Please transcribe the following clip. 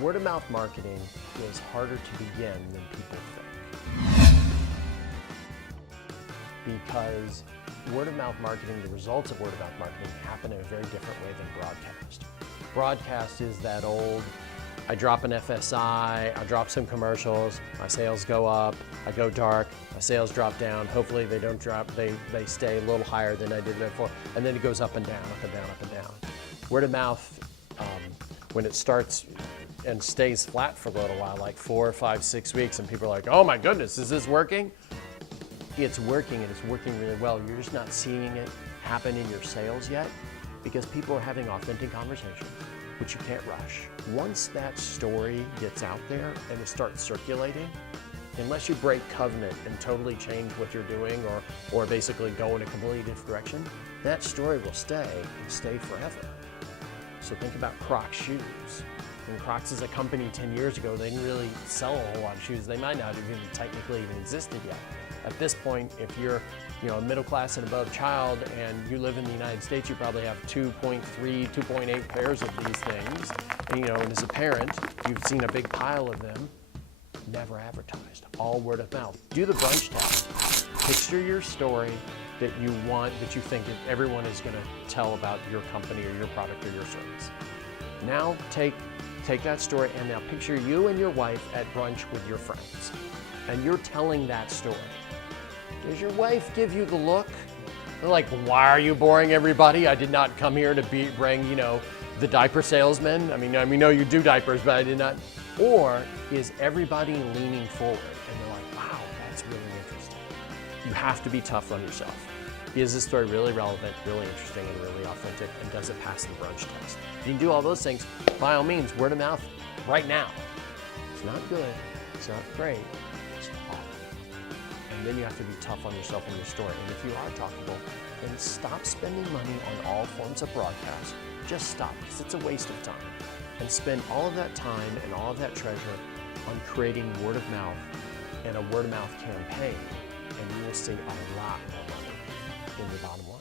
Word of mouth marketing is harder to begin than people think. Because word of mouth marketing, the results of word of mouth marketing happen in a very different way than broadcast. Broadcast is that old, I drop an FSI, I drop some commercials, my sales go up, I go dark, my sales drop down, hopefully they don't drop, they stay a little higher than I did before, and then it goes up and down, up and down, up and down. Word of mouth, when it starts and stays flat for a little while, like 4, 5, 6 weeks, and people are like, oh my goodness, is this working? It's working, and it's working really well. You're just not seeing it happen in your sales yet because people are having authentic conversations, which you can't rush. Once that story gets out there and it starts circulating, unless you break covenant and totally change what you're doing or basically go in a completely different direction, that story will stay and stay forever. So think about Crocs shoes. When Crocs as a company 10 years ago, they didn't really sell a whole lot of shoes. They might not have even technically even existed yet. At this point, if you're a middle class and above child and you live in the United States, you probably have 2.3, 2.8 pairs of these things. And, and as a parent, you've seen a big pile of them, never advertised, all word of mouth. Do the brunch test. Picture your story that you think that everyone is going to tell about your company or your product or your service. Now take that story and now picture you and your wife at brunch with your friends. And you're telling that story. Does your wife give you the look? They're like, why are you boring everybody? I did not come here to bring, the diaper salesman. I know you do diapers, but I did not. Or is everybody leaning forward and they're like, wow, that's really interesting. You have to be tough on yourself. Is this story really relevant, really interesting, and really authentic, and does it pass the brunch test? If you can do all those things, by all means, word of mouth right now. It's not good, it's not great, it's awful. And then you have to be tough on yourself and your story. And if you are talkable, then stop spending money on all forms of broadcast. Just stop, because it's a waste of time. And spend all of that time and all of that treasure on creating word of mouth and a word of mouth campaign, and you will see a lot more money in your bottom line.